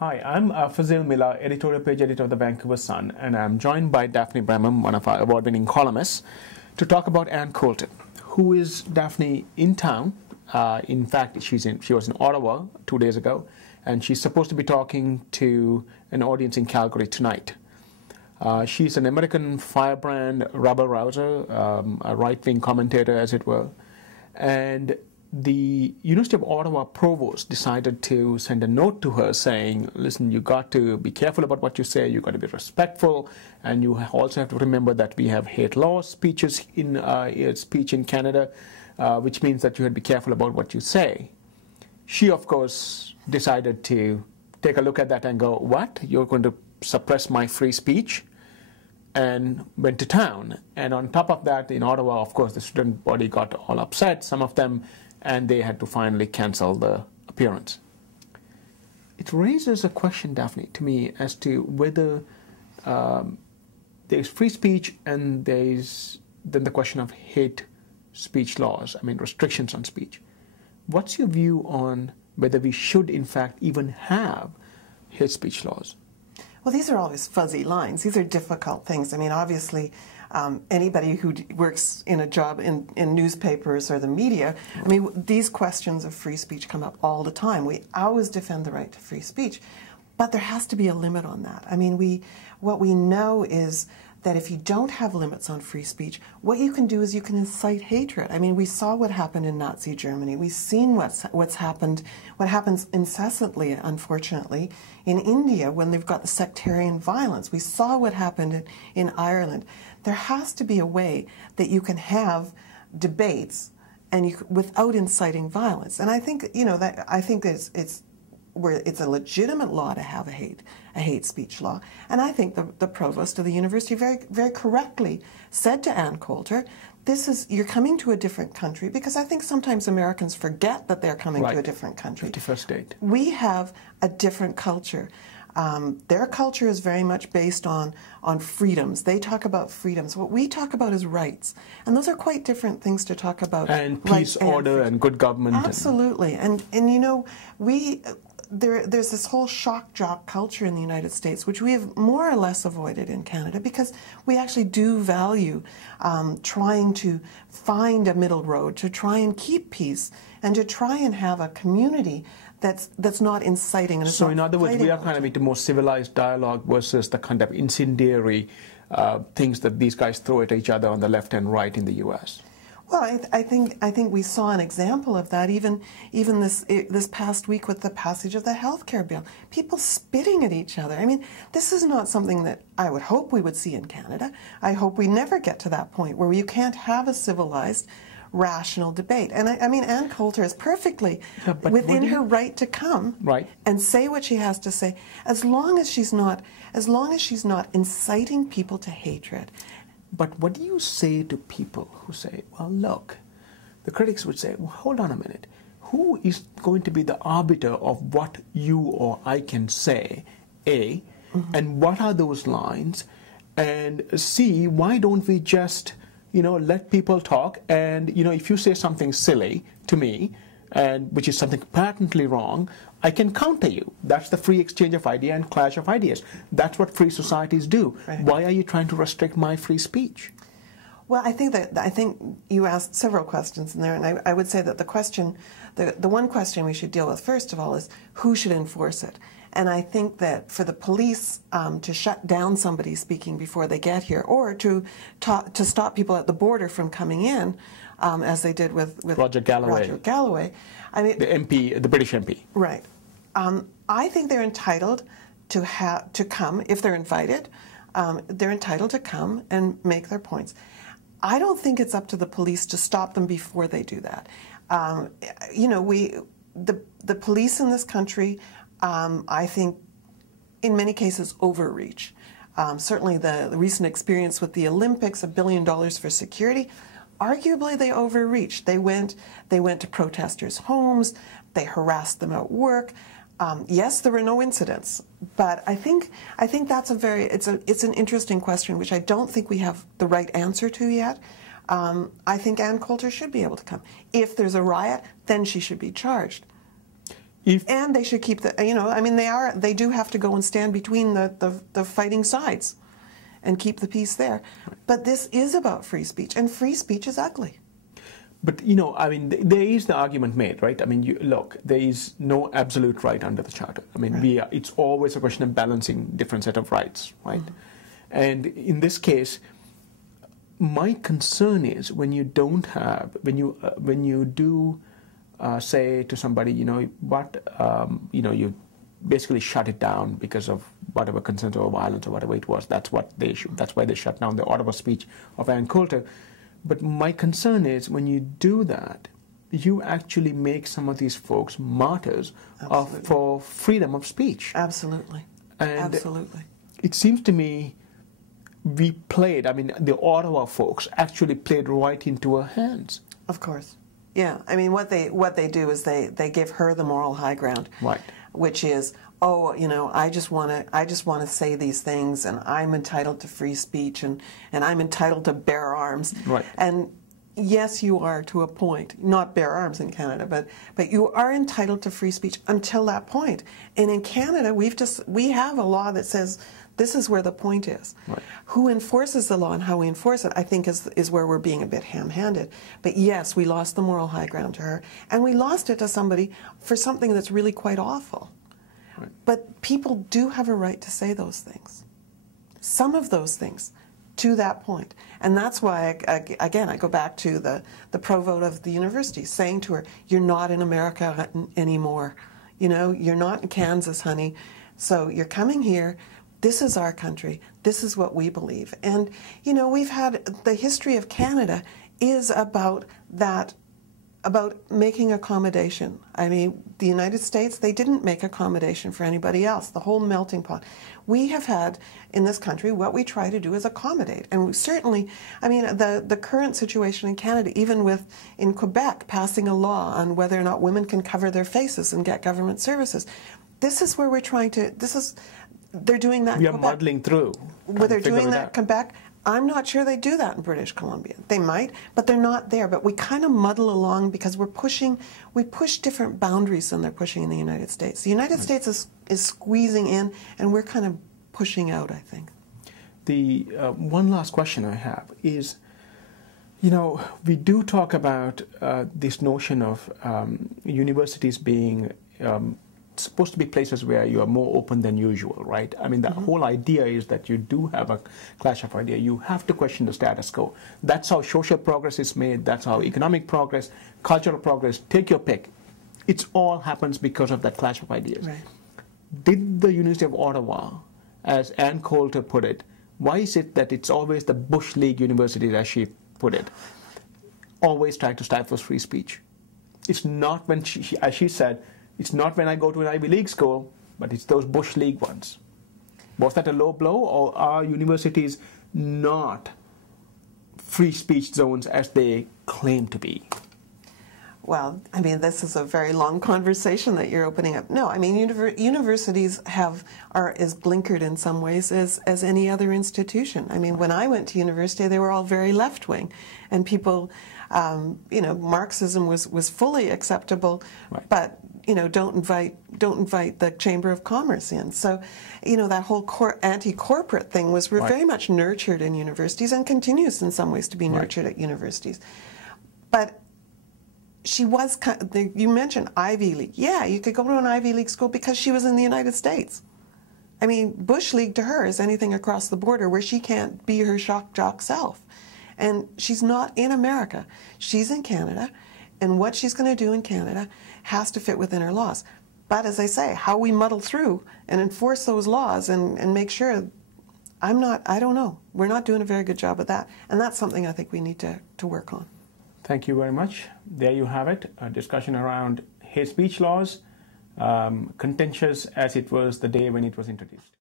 Hi, I'm Fazil, Mihlar, editorial page editor of the Vancouver Sun, and I'm joined by Daphne Bramham, one of our award-winning columnists, to talk about Ann Coulter. Who is Daphne in town? In fact, she was in Ottawa 2 days ago, and she's supposed to be talking to an audience in Calgary tonight. She's an American firebrand rabble-rouser, a right-wing commentator, as it were, and the University of Ottawa provost decided to send a note to her saying, listen, you got to be careful about what you say, you got to be respectful, and you also have to remember that we have hate law speeches in speech in Canada, which means that you have to be careful about what you say. She, of course, decided to take a look at that and go, what? You're going to suppress my free speech? And went to town. And on top of that, in Ottawa, of course, the student body got all upset, some of them, and they had to finally cancel the appearance. It raises a question, Daphne, to me as to whether there's free speech and there's then the question of hate speech laws, restrictions on speech. What's your view on whether we should, in fact, even have hate speech laws? Well, these are always fuzzy lines. These are difficult things. Obviously, anybody who works in a job in newspapers or the media, these questions of free speech come up all the time. We always defend the right to free speech, but there has to be a limit on that. What we know is that if you don't have limits on free speech, what you can do is you can incite hatred. We saw what happened in Nazi Germany. We've seen what happens incessantly, unfortunately, in India when they've got the sectarian violence. We saw what happened in Ireland. There has to be a way that you can have debates and without inciting violence. And I think it's a legitimate law to have a hate speech law. And I think the provost of the university very, very correctly said to Ann Coulter, you're coming to a different country, because I think sometimes Americans forget that they're coming to a different country. 51st state. We have a different culture. Their culture is very much based on freedoms. They talk about freedoms. What we talk about is rights. And those are quite different things to talk about. And peace, order, and good government. Absolutely. And there's this whole shock jock culture in the United States, which we have more or less avoided in Canada, because we actually do value trying to find a middle road, to try and keep peace, and to try and have a community that's not inciting. And so in other words, we are kind of into more civilized dialogue versus the kind of incendiary things that these guys throw at each other on the left and right in the U.S. Well, I think we saw an example of that even this past week with the passage of the health care bill. People spitting at each other. This is not something that I would hope we would see in Canada. I hope we never get to that point where you can't have a civilized, rational debate. And Ann Coulter is perfectly within her right to come and say what she has to say, as long as she's not inciting people to hatred. But what do you say to people who say, well, look, the critics would say, well, hold on a minute. Who is going to be the arbiter of what you or I can say, A, and what are those lines, and C, why don't we just, let people talk, and, if you say something silly to me, and which is something patently wrong, I can counter you. That's the free exchange of idea and clash of ideas. That's what free societies do. Right. Why are you trying to restrict my free speech? Well, I think you asked several questions in there, and I would say that the one question we should deal with first of all is who should enforce it. And I think that for the police to shut down somebody speaking before they get here, or to stop people at the border from coming in, as they did with Roger Galloway. The MP, the British MP. Right. I think they're entitled to come if they're invited. They're entitled to come and make their points. I don't think it's up to the police to stop them before they do that. The police in this country, I think, in many cases, overreach. Certainly, the recent experience with the Olympics, $1 billion for security. Arguably, they overreached. They went to protesters' homes. They harassed them at work. Yes, there were no incidents, but I think that's it's an interesting question, which I don't think we have the right answer to yet. I think Ann Coulter should be able to come. If there's a riot, then she should be charged. And they should keep the, I mean, they do have to go and stand between the fighting sides and keep the peace there. But this is about free speech, and free speech is ugly. But, I mean, there is the argument made, right? I mean, look, there is no absolute right under the Charter. I mean, it's always a question of balancing different set of rights, right? And in this case, my concern is when you don't have, when you do say to somebody, you basically shut it down because of whatever consent or violence or whatever it was. That's what they should. That's why they shut down the Ottawa speech of Ann Coulter. But my concern is when you do that, you actually make some of these folks martyrs for freedom of speech. Absolutely. And absolutely. It seems to me we played, I mean, the Ottawa folks actually played right into her hands. Of course. Yeah. I mean, what they do is they give her the moral high ground. Right. Which is, I just want to say these things, and I'm entitled to free speech, and I'm entitled to bear arms. Right. And yes, you are to a point. Not bear arms in Canada, but you are entitled to free speech until that point. And in Canada, we have a law that says this is where the point is. Right. Who enforces the law and how we enforce it, I think, is where we're being a bit ham-handed. But yes, we lost the moral high ground to her, and we lost it to somebody for something that's really quite awful. Right. But people do have a right to say those things. Some of those things, to that point. And that's why, again, I go back to the provost of the university saying to her, you're not in America anymore. You're not in Kansas, honey. So you're coming here. This is our country. This is what we believe. And, we've had the history of Canada is about that, about making accommodation. I mean, the United States, they didn't make accommodation for anybody else, the whole melting pot. We have had, in this country, what we try to do is accommodate. And we certainly, I mean, the current situation in Canada, even in Quebec, passing a law on whether or not women can cover their faces and get government services. This is where we're trying to, they're doing that in Quebec. We are muddling through. Where they're doing that in Quebec, I'm not sure they do that in British Columbia. They might, but they're not there. But we kind of muddle along because we push different boundaries than they're pushing in the United States. The United States is squeezing in, and we're kind of pushing out, I think. The one last question I have is, we do talk about this notion of universities being supposed to be places where you are more open than usual, right? I mean, the whole idea is that you do have a clash of ideas. You have to question the status quo. That's how social progress is made. That's how economic progress, cultural progress, take your pick. It all happens because of that clash of ideas. Right. Did the University of Ottawa, as Ann Coulter put it, why is it that it's always the Bush League universities, as she put it, always try to stifle free speech? It's not when, as she said, it's not when I go to an Ivy League school, but it's those Bush League ones. Was that a low blow, or are universities not free speech zones as they claim to be? Well, I mean, this is a very long conversation that you're opening up. No, I mean, universities are as blinkered in some ways as any other institution. I mean, when I went to university, they were all very left-wing, and people, Marxism was fully acceptable, right. But don't invite the Chamber of Commerce in. So, that whole anti-corporate thing was right. very much nurtured in universities and continues in some ways to be nurtured right. at universities. But she was, you mentioned Ivy League. Yeah, you could go to an Ivy League school because she was in the United States. I mean, Bush League to her is anything across the border where she can't be her shock jock self. And she's not in America. She's in Canada. And what she's going to do in Canada has to fit within her laws. But as I say, how we muddle through and enforce those laws and make sure, I don't know. We're not doing a very good job of that. And that's something I think we need to work on. Thank you very much. There you have it, a discussion around hate speech laws, contentious as it was the day when it was introduced.